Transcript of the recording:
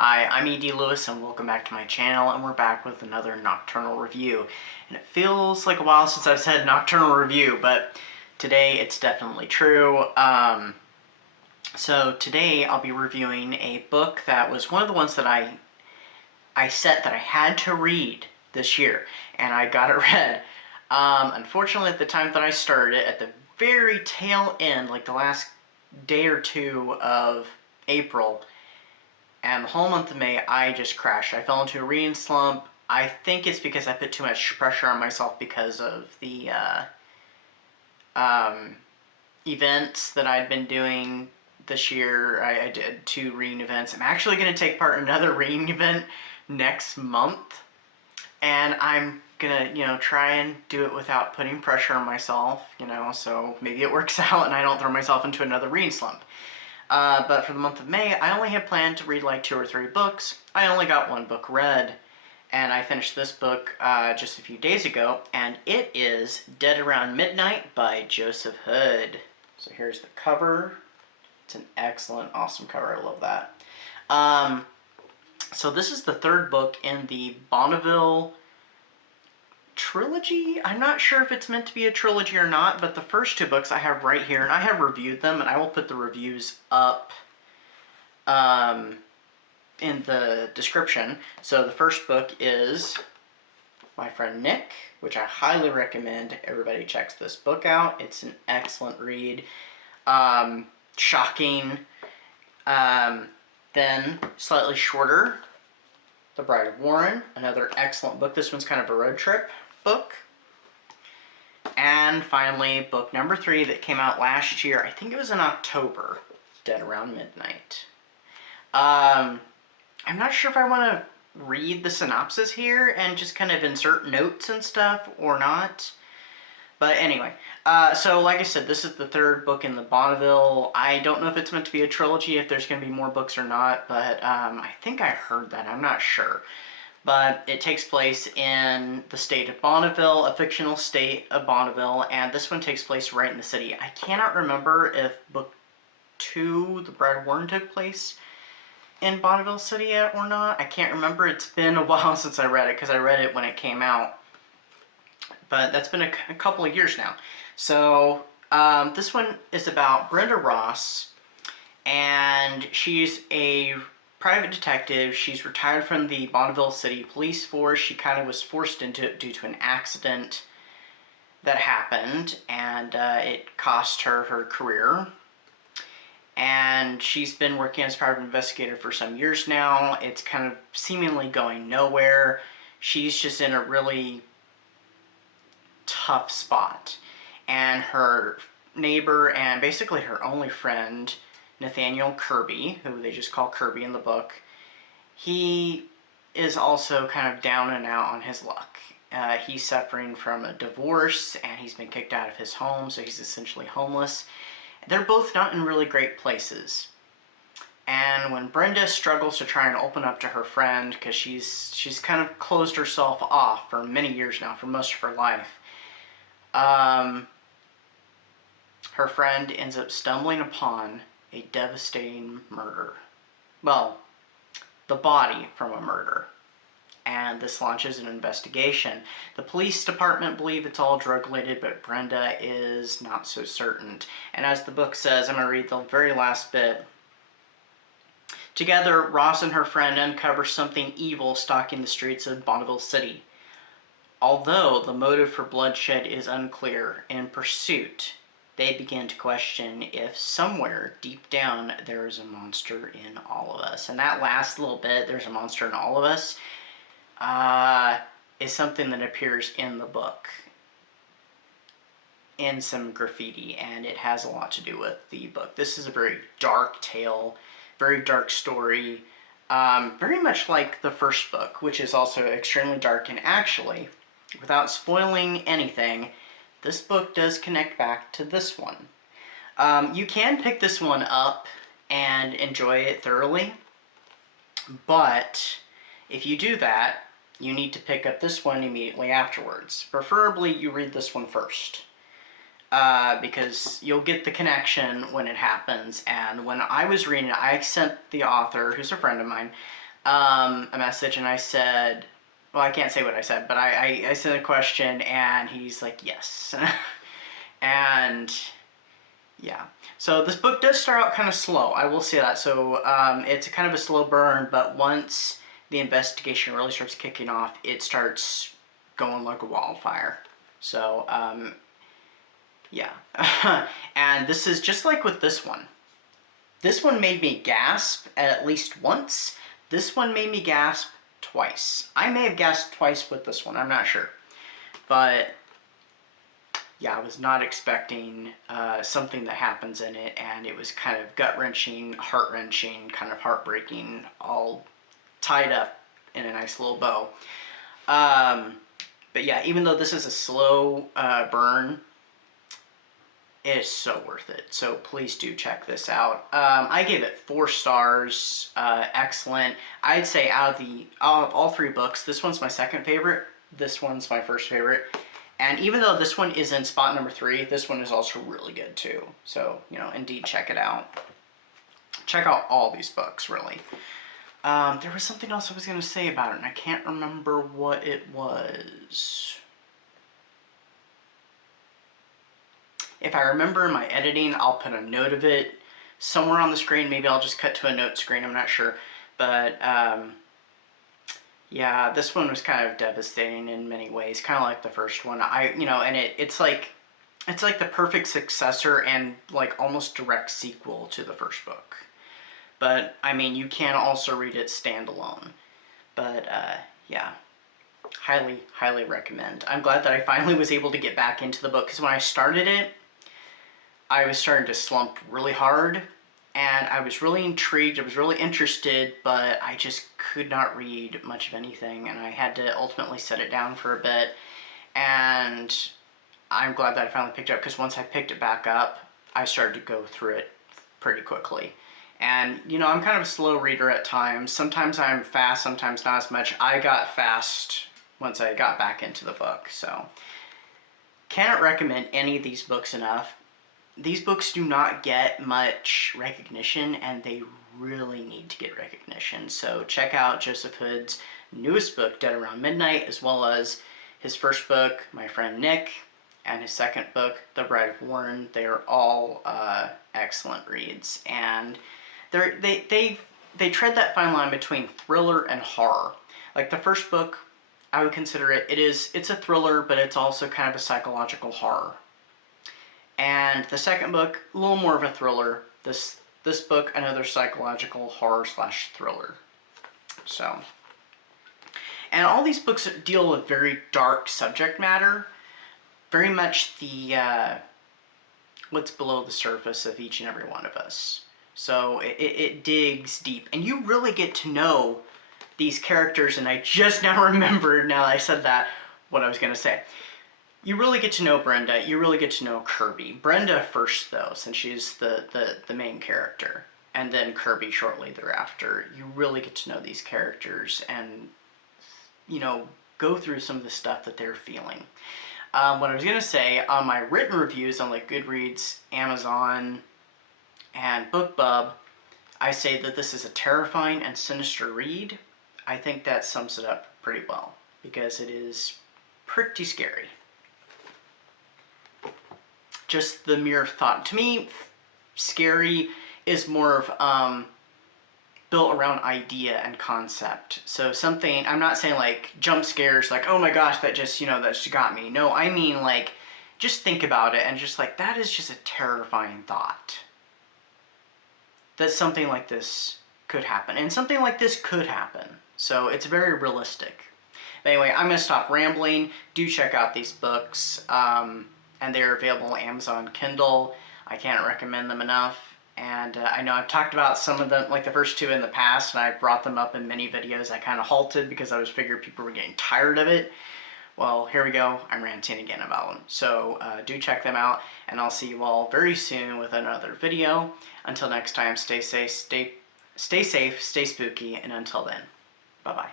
Hi, I'm E.D. Lewis and welcome back to my channel, and we're back with another nocturnal review. And it feels like a while since I've said nocturnal review, but today it's definitely true. So today I'll be reviewing a book that was one of the ones that I set that I had to read this year, and I got it read. Unfortunately, at the time that I started it, at the very tail end, like the last day or two of April, and the whole month of May, I just crashed. I fell into a reading slump. I think it's because I put too much pressure on myself because of the events that I'd been doing this year. I did 2 reading events. I'm actually going to take part in another reading event next month. And I'm going to, try and do it without putting pressure on myself, so maybe it works out and I don't throw myself into another reading slump. But for the month of May, I only had planned to read like 2 or 3 books. I only got 1 book read, and I finished this book just a few days ago, and it is Dead Around Midnight by Joseph Hood. So here's the cover. It's an excellent, awesome cover. I love that. So this is the 3rd book in the Bonneville trilogy. I'm not sure if it's meant to be a trilogy or not, but the first 2 books I have right here, and I have reviewed them, and I will put the reviews up in the description. So the first book is My Friend Nick, which I highly recommend everybody checks this book out. It's an excellent read. Shocking. Then, slightly shorter, The Bride of Warren, another excellent book. This one's kind of a road trip book. And finally, book number 3 that came out last year. I think it was in October, Dead Around Midnight. I'm not sure if I want to read the synopsis here and just kind of insert notes and stuff or not. But anyway, so like I said, this is the 3rd book in the Bonneville. I don't know if it's meant to be a trilogy, if there's going to be more books or not, but I think I heard that. I'm not sure. But it takes place in the state of Bonneville, a fictional state of Bonneville, and this one takes place right in the city. I cannot remember if book 2, The Bride of Warren, took place in Bonneville City yet or not. I can't remember. It's been a while since I read it, because I read it when it came out. But that's been a couple of years now. So this one is about Brenda Ross, and she's a private detective. She's retired from the Bonneville City Police Force. She kind of was forced into it due to an accident that happened, and it cost her her career. And she's been working as a private investigator for some years now. It's kind of seemingly going nowhere. She's just in a really tough spot, and her neighbor and basically her only friend, Nathaniel Kirby, who they just call Kirby in the book, he is also kind of down and out on his luck. He's suffering from a divorce, and he's been kicked out of his home, so he's essentially homeless. They're both not in really great places. And when Brenda struggles to try and open up to her friend, because she's kind of closed herself off for many years now, for most of her life, her friend ends up stumbling upon a devastating murder. Well, the body from a murder. And this launches an investigation. The police department believe it's all drug-related, but Brenda is not so certain. And as the book says, I'm going to read the very last bit. Together, Ross and her friend uncover something evil stalking the streets of Bonneville City. Although the motive for bloodshed is unclear, in pursuit, they begin to question if somewhere deep down there is a monster in all of us. And that last little bit, there's a monster in all of us, is something that appears in the book in some graffiti, and it has a lot to do with the book. This is a very dark tale, very dark story, very much like the first book, which is also extremely dark. And actually, without spoiling anything, this book does connect back to this one. You can pick this one up and enjoy it thoroughly, but if you do that, you need to pick up this one immediately afterwards. Preferably, you read this one first, because you'll get the connection when it happens. And when I was reading it, I sent the author, who's a friend of mine, a message, and I said, well, I can't say what I said, but I sent a question, and he's like, yes. And yeah, so this book does start out kind of slow, I will say that. So it's kind of a slow burn, but once the investigation really starts kicking off, it starts going like a wildfire. So yeah. And this is just like with this one. This one made me gasp at least once. This one made me gasp twice. I may have gasped twice with this one, I'm not sure. But yeah, I was not expecting something that happens in it, and it was kind of gut-wrenching, heart-wrenching, kind of heartbreaking, all tied up in a nice little bow. But yeah, even though this is a slow burn, it is so worth it. So please do check this out. I gave it 4 stars. Excellent. I'd say out of all 3 books, this one's my second favorite. This one's my first favorite. And even though this one is in spot number 3, this one is also really good too. So, you know, indeed, check it out. Check out all these books, really. There was something else I was going to say about it, and I can't remember what it was. If I remember in my editing, I'll put a note of it somewhere on the screen. Maybe I'll just cut to a note screen, I'm not sure. But yeah, this one was kind of devastating in many ways, kind of like the first one. And it's like the perfect successor and like almost direct sequel to the first book. But I mean, you can also read it standalone. But yeah, highly recommend. I'm glad that I finally was able to get back into the book, because when I started it, I was starting to slump really hard, and I was really intrigued, I was really interested, but I just could not read much of anything, and I had to ultimately set it down for a bit. And I'm glad that I finally picked it up, because once I picked it back up, I started to go through it pretty quickly. And, you know, I'm kind of a slow reader at times. Sometimes I'm fast, sometimes not as much. I got fast once I got back into the book, so cannot recommend any of these books enough. These books do not get much recognition, and they really need to get recognition. So check out Joseph Hood's newest book, Dead Around Midnight, as well as his first book, My Friend Nick, and his second book, The Bride of Warren. They are all excellent reads, and they tread that fine line between thriller and horror. Like the first book, I would consider it's a thriller, but it's also kind of a psychological horror. And the second book, a little more of a thriller. This book, another psychological horror / thriller. So, and all these books deal with very dark subject matter, very much the what's below the surface of each and every one of us. So it digs deep, and you really get to know these characters. And I just now remembered, now that I said that, what I was going to say. You really get to know Brenda, you really get to know Kirby. Brenda first, though, since she's the main character, and then Kirby shortly thereafter. You really get to know these characters and, you know, go through some of the stuff that they're feeling. What I was going to say, on my written reviews on like Goodreads, Amazon, and BookBub, I say that this is a terrifying and sinister read. I think that sums it up pretty well, because it is pretty scary. Just the mere thought. To me, scary is more of built around idea and concept. So something, I'm not saying like jump scares, like, oh my gosh, that just got me. No, I mean like, just think about it and just like, that is just a terrifying thought. That something like this could happen. And something like this could happen. So it's very realistic. But anyway, I'm going to stop rambling. Do check out these books. And they're available on Amazon Kindle. I can't recommend them enough. And I know I've talked about some of them, like the first 2 in the past, and I brought them up in many videos. I kind of halted because I was figuring people were getting tired of it. Well, here we go. I'm ranting again about them. So do check them out, and I'll see you all very soon with another video. Until next time, stay safe, stay spooky, and until then, bye-bye.